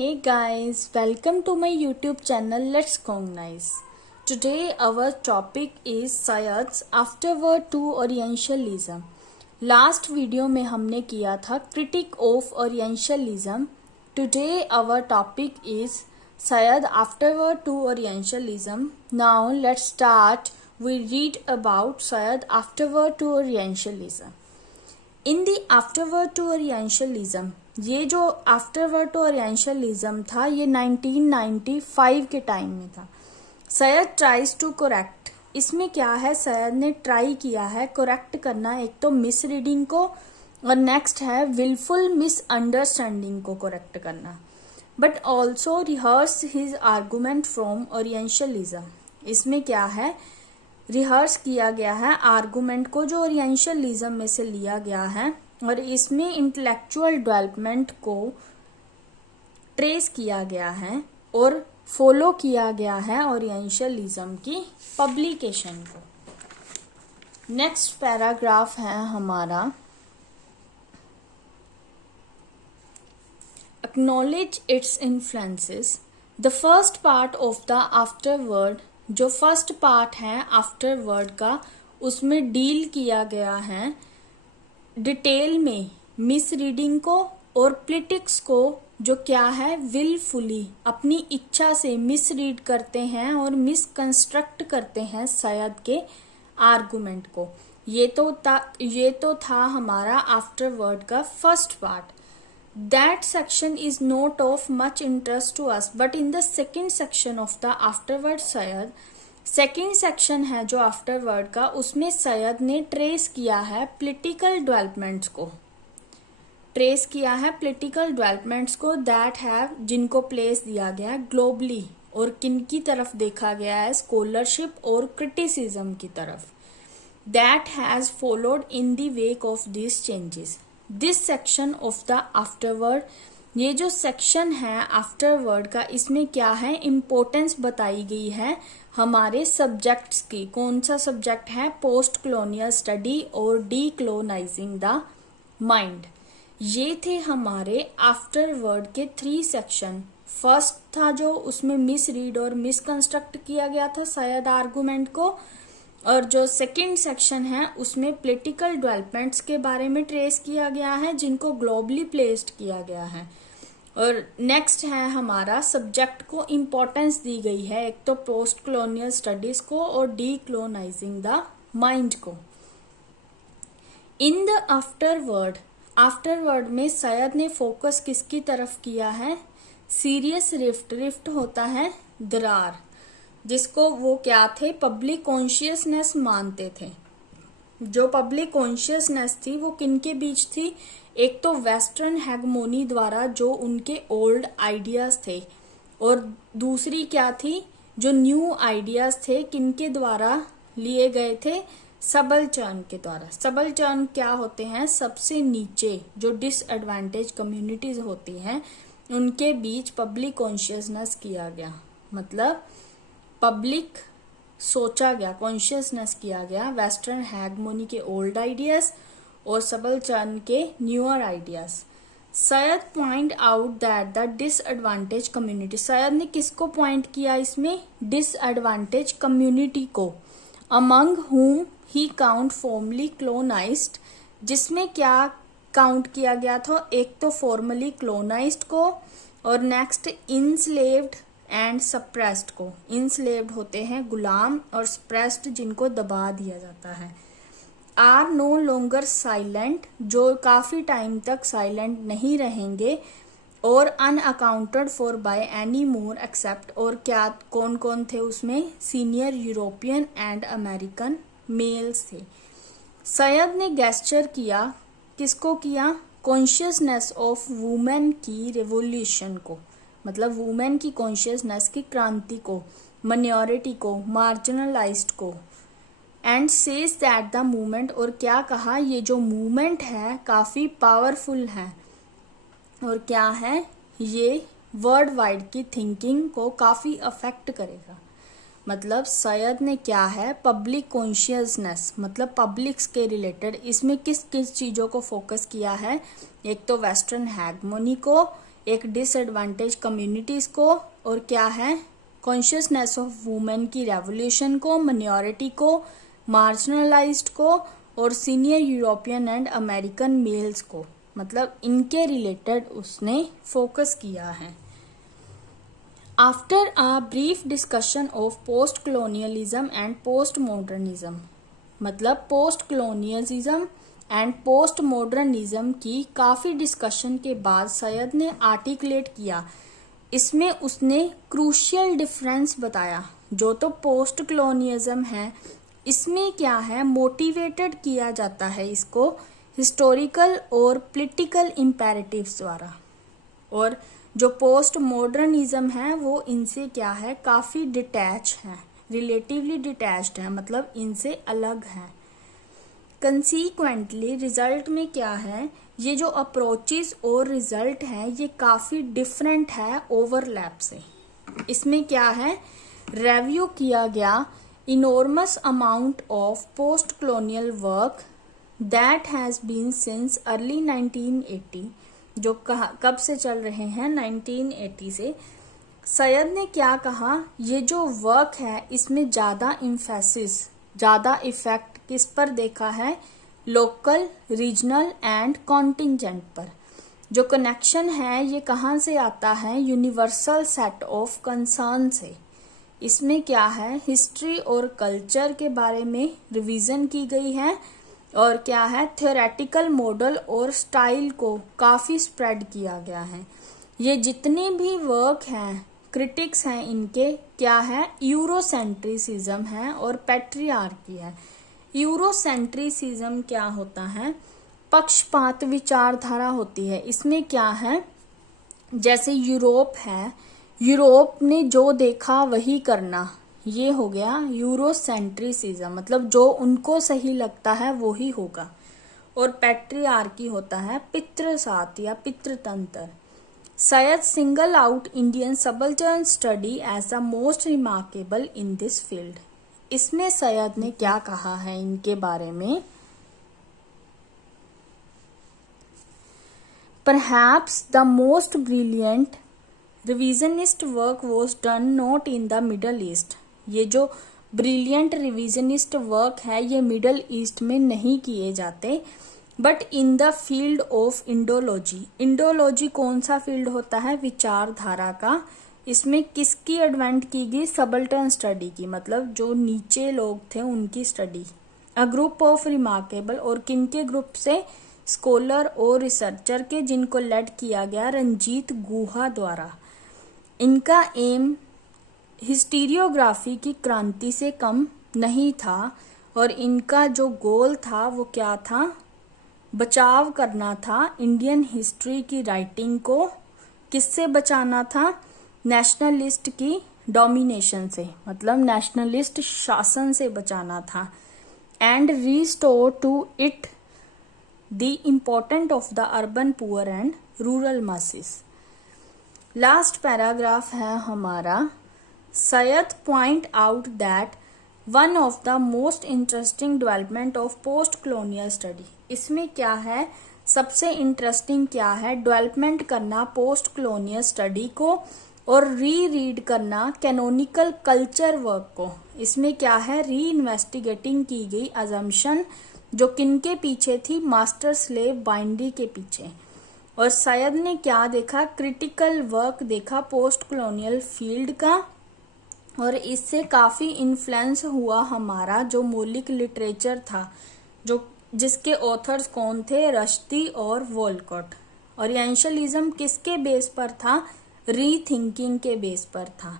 Hey guys, welcome to my YouTube channel Let's Cognize. Today our topic is Syed's afterword to Orientalism. Last video में हमने किया था Critic of Orientalism. Today our topic is Syed afterword to Orientalism. Now let's start. We read about Syed afterward to Orientalism. In the afterward to Orientalism, ये जो afterward to orientalism था ये 1995 के time में था. सैयद ट्राइज टू करेक्ट, इसमें क्या है, सैयद ने ट्राई किया है करेक्ट करना, एक तो मिस रीडिंग को और नेक्स्ट है विलफुल मिसअंडरस्टैंडिंग को करेक्ट करना. But also rehearse his argument from orientalism, इसमें क्या है, रिहर्स किया गया है आर्गुमेंट को जो ओरिएंटलिज्म में से लिया गया है और इसमें इंटेलेक्चुअल डेवलपमेंट को ट्रेस किया गया है और फॉलो किया गया है ओरिएंटलिज्म की पब्लिकेशन को. नेक्स्ट पैराग्राफ है हमारा acknowledge it's influences. The first part of the afterward, जो फर्स्ट पार्ट है आफ्टरवर्ड का, उसमें डील किया गया है डिटेल में मिस रीडिंग को और प्लिटिक्स को, जो क्या है विलफुली अपनी इच्छा से मिस रीड करते हैं और मिसकंस्ट्रक्ट करते हैं सैयद के आर्गुमेंट को. ये तो था हमारा आफ्टरवर्ड का first part. That section is not of much interest to us, but in the second section of the afterword Syed, second section है जो आफ्टरवर्ड का, उसमें सैयद ने ट्रेस किया है पॉलिटिकल डेवलपमेंट्स को, ट्रेस किया है पॉलिटिकल डेवलपमेंट्स को दैट हैव, जिनको प्लेस दिया गया है ग्लोबली और किन की तरफ देखा गया है, स्कॉलरशिप और क्रिटिसिज्म की तरफ, that has followed in the wake of this changes. This section of the afterward, ये जो सेक्शन है आफ्टरवर्ड का, इसमें क्या है, इम्पोर्टेंस बताई गई है हमारे सब्जेक्ट्स की. कौन सा सब्जेक्ट है, पोस्ट कॉलोनियल स्टडी और डीकोलोनाइजिंग द माइंड. ये थे हमारे आफ्टरवर्ड के 3 सेक्शन. फर्स्ट था जो उसमें मिस रीड और मिसकंस्ट्रक्ट किया गया था सैयद आर्गुमेंट को, और जो सेकेंड सेक्शन है उसमें पॉलिटिकल डेवलपमेंट्स के बारे में ट्रेस किया गया है जिनको ग्लोबली प्लेस्ड किया गया है. और नेक्स्ट है हमारा सब्जेक्ट को इम्पोर्टेंस दी गई है, एक तो पोस्ट कॉलोनियल स्टडीज को और डीकोलोनाइजिंग द माइंड को. इन द आफ्टरवर्ड में सैयद ने फोकस किसकी तरफ किया है, सीरियस रिफ्ट होता है दरार, जिसको वो क्या थे, पब्लिक कॉन्शियसनेस मानते थे. जो पब्लिक कॉन्शियसनेस थी वो किनके बीच थी, एक तो वेस्टर्न हेगमोनी द्वारा जो उनके ओल्ड आइडियाज थे, और दूसरी क्या थी, जो न्यू आइडियाज थे किनके द्वारा लिए गए थे, सबल्टर्न के द्वारा. सबल्टर्न क्या होते हैं, सबसे नीचे जो डिसएडवांटेज कम्युनिटीज होती हैं उनके बीच पब्लिक कॉन्शियसनेस किया गया, मतलब पब्लिक सोचा गया, कॉन्शियसनेस किया गया वेस्टर्न हैगमोनी के ओल्ड आइडियाज और सबल्टर्न के newer ideas. Syed point out that the disadvantage community, Syed ने किसको पॉइंट किया इसमें, डिसएडवांटेज कम्युनिटी को, अमंग हुम ही काउंट फॉर्मली क्लोनाइज्ड, जिसमें क्या काउंट किया गया था, एक तो फॉर्मली क्लोनाइज्ड को और नेक्स्ट इंस्लेव्ड एंड सप्रेस्ड को. इंस्लेव्ड होते हैं गुलाम और सप्रेस्ड जिनको दबा दिया जाता है. आर नो लॉन्गर साइलेंट, जो काफी टाइम तक साइलेंट नहीं रहेंगे, और unaccounted for by any more except, और क्या कौन कौन थे उसमें, senior European and American males थे. सैयद ने गेस्चर किया, किसको किया, कॉन्शियसनेस ऑफ वुमेन की रेवोल्यूशन को, मतलब वुमेन की कॉन्शियसनेस की क्रांति को, माइनॉरिटी को, मार्जिनलाइज्ड को, and says that the movement, और क्या कहा, ये जो मूवमेंट है काफी पावरफुल है और क्या है, ये वर्ल्ड वाइड की थिंकिंग को काफी अफेक्ट करेगा. मतलब सैयद ने क्या है, पब्लिक कॉन्शियसनेस मतलब पब्लिक्स के रिलेटेड इसमें किस किस चीजों को फोकस किया है, एक तो वेस्टर्न हैगमोनी को, एक डिसएडवांटेज कम्युनिटीज को, और क्या है कॉन्शियसनेस ऑफ वुमेन की रेवोल्यूशन को, माइनॉरिटी को, मार्जिनलाइज्ड को, और senior European and American males को, मतलब इनके रिलेटेड उसने फोकस किया है। After a brief discussion of post colonialism and post modernism, मतलब post colonialism and post modernism की काफी डिस्कशन के बाद सैयद ने आर्टिकुलेट किया। इसमें उसने क्रूशियल डिफरेंस बताया। जो तो पोस्ट कॉलोनियलिज्म है, इसमें क्या है मोटिवेटेड किया जाता है इसको हिस्टोरिकल और पॉलिटिकल इम्पेरेटिव्स द्वारा, और जो पोस्ट मॉडर्निज्म है वो इनसे क्या है काफी डिटैच है, रिलेटिवली डिटैच्ड है, मतलब इनसे अलग है। कंसीक्वेंटली रिजल्ट में क्या है, ये जो अप्रोचेस और रिजल्ट है ये काफी डिफरेंट है ओवरलैप से। इसमें क्या है रिव्यू किया गया enormous amount of post colonial work that has been since early 1980, जो कब से चल रहे हैं 1980 से। सैयद ने क्या कहा, ये जो वर्क है इसमें ज्यादा इम्फेसिस, ज्यादा इफेक्ट किस पर देखा है, लोकल, रीजनल एंड कॉन्टिंजेंट पर। जो कनेक्शन है ये कहाँ से आता है, यूनिवर्सल सेट ऑफ कंसर्न से। इसमें क्या है हिस्ट्री और कल्चर के बारे में रिवीजन की गई है, और क्या है थ्योरेटिकल मॉडल और स्टाइल को काफी स्प्रेड किया गया है। ये जितने भी वर्क हैं क्रिटिक्स हैं इनके क्या है यूरोसेंट्रिसिज्म है और पैट्रियार्की है। यूरोसेंट्रिसिज्म क्या होता है, पक्षपात विचारधारा होती है। इसमें क्या है जैसे यूरोप है, यूरोप ने जो देखा वही करना, ये हो गया यूरोसेंट्रिसिज्म, मतलब जो उनको सही लगता है वो ही होगा। और पैट्रियार्की होता है पितृसात या पितृतंत्र। Said single out Indian subaltern study as the most remarkable in this field. इसमें सैयद ने क्या कहा है इनके बारे में, perhaps the most brilliant revisionist work was done not in the Middle East. ये जो ब्रिलियंट रिविजनिस्ट वर्क है ये मिडल ईस्ट में नहीं किए जाते, but in the field of Indology. Indology कौन सा फील्ड होता है, विचारधारा का। इसमें किसकी एडवेंट की गई, सबल्टर्न स्टडी की, मतलब जो नीचे लोग थे उनकी study. A group of remarkable, और किनके ग्रुप से, स्कॉलर और रिसर्चर के, जिनको लेड किया गया रंजीत गुहा द्वारा। इनका एम हिस्टीरियोग्राफी की क्रांति से कम नहीं था, और इनका जो गोल था वो क्या था, बचाव करना था इंडियन हिस्ट्री की राइटिंग को। किससे बचाना था, नेशनलिस्ट की डोमिनेशन से, मतलब नेशनलिस्ट शासन से बचाना था। And restore to it the important of the urban poor and rural masses. Last paragraph है हमारा, Said point out that one of the most interesting development of post colonial study. इसमें क्या है सबसे इंटरेस्टिंग क्या है, डेवलपमेंट करना post colonial study को और रीड करना कैनोनिकल कल्चर वर्क को। इसमें क्या है री इन्वेस्टिगेटिंग की गई अजम्पशन, जो किनके पीछे थी, मास्टर स्लेव बाइंड्री के पीछे। और सैयद ने क्या देखा, क्रिटिकल वर्क देखा पोस्ट कॉलोनियल फील्ड का, और इससे काफी इन्फ्लुएंस हुआ हमारा जो मौलिक लिटरेचर था, जो जिसके ऑथर्स कौन थे, रश्दी और वॉलकॉट। ओरिएंटलिज्म किसके बेस पर था, रीथिंकिंग के बेस पर था।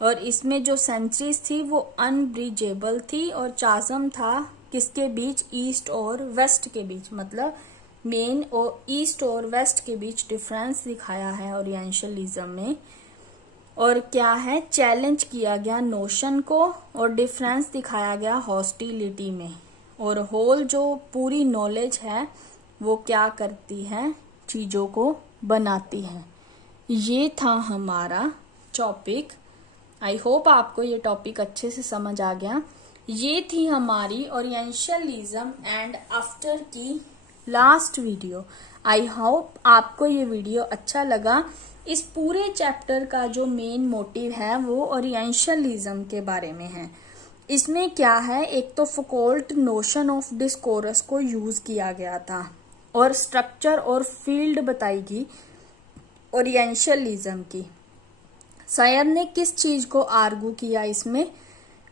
और इसमें जो सेंचुरीज थी वो अनब्रिजेबल थी, और चाजम था किसके बीच, ईस्ट और वेस्ट के बीच, मतलब मेन और ईस्ट और वेस्ट के बीच डिफरेंस दिखाया है ओरिएंटलिज्म में। और क्या है चैलेंज किया गया नोशन को, और डिफरेंस दिखाया गया हॉस्टिलिटी में। और होल जो पूरी नॉलेज है वो क्या करती है, चीजों को बनाती है। ये था हमारा टॉपिक। आई होप आपको ये टॉपिक अच्छे से समझ आ गया। ये थी हमारी ओरिएंटलिज्म एंड आफ्टर की लास्ट वीडियो। आई होप आपको ये वीडियो अच्छा लगा। इस पूरे चैप्टर का जो मेन मोटिव है वो ओरिएंटलिज्म के बारे में है। इसमें क्या है, एक तो फुकोल्ट नोशन ऑफ डिस्कोरस को यूज किया गया था और स्ट्रक्चर और फील्ड बताई गई ओरिएंटलिज्म की। सैयद ने किस चीज को आर्गू किया इसमें,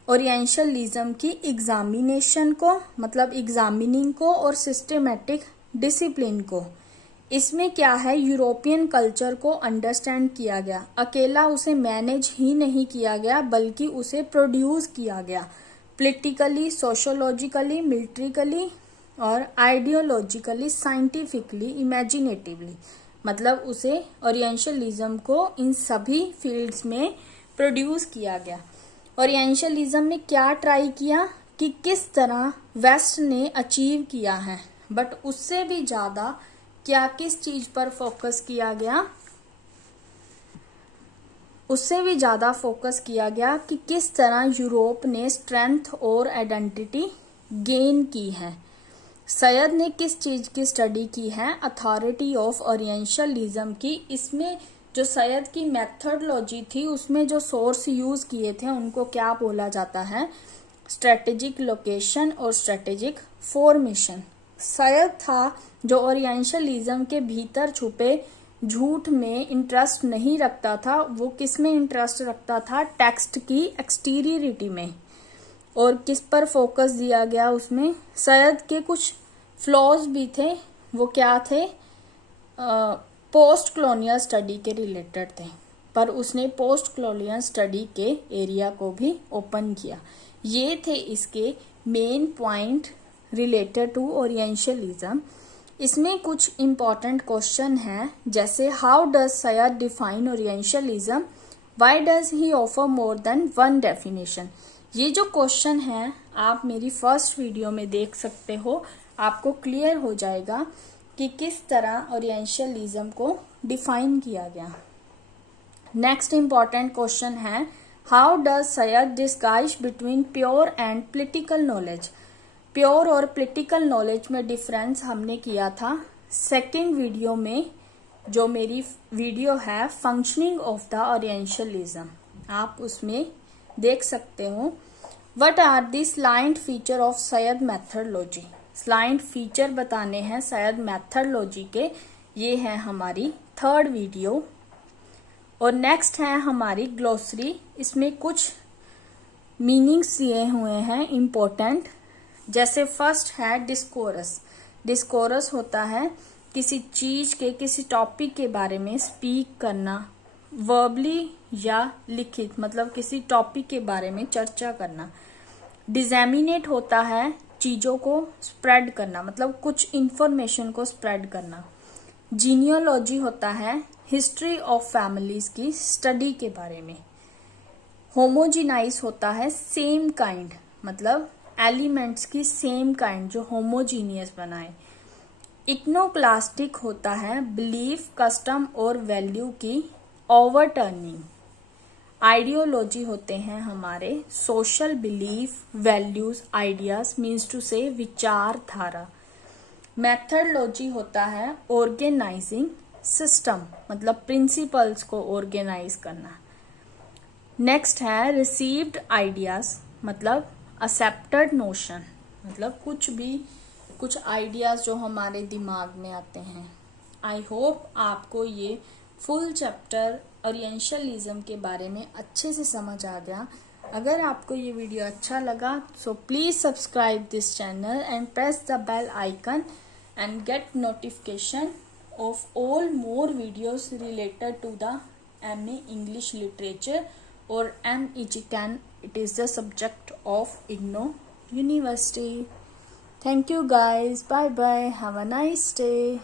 ओरिएंटलिज्म की एग्जामिनेशन को, मतलब एग्जामिनिंग को, और सिस्टमेटिक डिसिप्लिन को। इसमें क्या है, यूरोपियन कल्चर को अंडरस्टैंड किया गया, अकेला उसे मैनेज ही नहीं किया गया बल्कि उसे प्रोड्यूस किया गया, पॉलिटिकली, सोशोलॉजिकली, मिलिट्रिकली और आइडियोलॉजिकली, साइंटिफिकली, इमेजिनेटिवली। मतलब उसे ओरिएंटलिज्म को इन सभी फील्ड्स में प्रोड्यूस किया गया। ओरिएंटलिज्म में क्या ट्राई किया कि किस तरह वेस्ट ने अचीव किया है, बट उससे भी ज्यादा क्या किस चीज पर फोकस किया गया, उससे भी ज्यादा फोकस किया गया कि किस तरह यूरोप ने स्ट्रेंथ और आइडेंटिटी गेन की है। सैयद ने किस चीज की स्टडी की है, अथॉरिटी ऑफ ओरिएंटलिज्म की। इसमें जो सैयद की मेथडोलॉजी थी उसमें जो सोर्स यूज किए थे उनको क्या बोला जाता है, स्ट्रेटेजिक लोकेशन और स्ट्रेटेजिक फॉर्मेशन। सैयद था जो ओरिएंटलिज्म के भीतर छुपे झूठ में इंटरेस्ट नहीं रखता था, वो किस में इंटरेस्ट रखता था, टेक्स्ट की एक्सटीरियरिटी में। और किस पर फोकस दिया गया उसमें, सैयद के कुछ फ्लॉज भी थे, वो क्या थे, पोस्ट कॉलोनियल स्टडी के रिलेटेड थे, पर उसने पोस्ट कॉलोनियल स्टडी के एरिया को भी ओपन किया। ये थे इसके main point related to Orientalism. इसमें कुछ इम्पोर्टेंट क्वेश्चन है, जैसे how does Said define Orientalism, why does he offer more than one definition. ये जो क्वेश्चन है आप मेरी फर्स्ट वीडियो में देख सकते हो, आपको क्लियर हो जाएगा कि किस तरह ओरिएंटलिज्म को डिफाइन किया गया। नेक्स्ट इम्पॉर्टेंट क्वेश्चन है, how does Syed disguise between pure and political knowledge. Pure और पॉलिटिकल नॉलेज में डिफरेंस हमने किया था सेकेंड वीडियो में, जो मेरी वीडियो है फंक्शनिंग ऑफ द ओरिएंटलिज्म, आप उसमें देख सकते हो। What are the salient feature of Said methodology. Salient feature बताने हैं सैयद मेथडोलॉजी के, ये है हमारी थर्ड वीडियो। और नेक्स्ट है हमारी ग्लोसरी, इसमें कुछ मीनिंग्स दिए हुए हैं इम्पोर्टेंट। जैसे फर्स्ट है डिस्कोरस। डिस्कोरस होता है किसी चीज के, किसी टॉपिक के बारे में स्पीक करना, वर्बली या लिखित, मतलब किसी टॉपिक के बारे में चर्चा करना। डिसेमिनेट होता है चीजों को स्प्रेड करना, मतलब कुछ इंफॉर्मेशन को स्प्रेड करना। जीनियोलॉजी होता है हिस्ट्री ऑफ फैमिलीज की स्टडी के बारे में। होमोजिनाइज होता है सेम काइंड, मतलब एलिमेंट्स की सेम काइंड जो होमोजीनियस बनाए। इक्नोक्लास्टिक होता है बिलीफ, कस्टम और वैल्यू की ओवरटर्निंग। आइडियोलॉजी होते हैं हमारे social belief, values, ideas, means to say विचारधारा। मेथडोलॉजी होता है ऑर्गेनाइजिंग सिस्टम, मतलब प्रिंसिपल्स को ऑर्गेनाइज करना। नेक्स्ट है रिसीव्ड आइडियाज, मतलब एक्सेप्टेड नोशन, मतलब कुछ आइडियाज जो हमारे दिमाग में आते हैं। आई होप आपको ये फुल चैप्टर ओरिएंटलिज्म के बारे में अच्छे से समझ आ गया। अगर आपको ये वीडियो अच्छा लगा so please subscribe this channel and press the bell icon and get notification of all more videos related to the MA English Literature or MEGCAN. It is the subject of IGNOU University. Thank you guys. Bye bye. Have a nice day.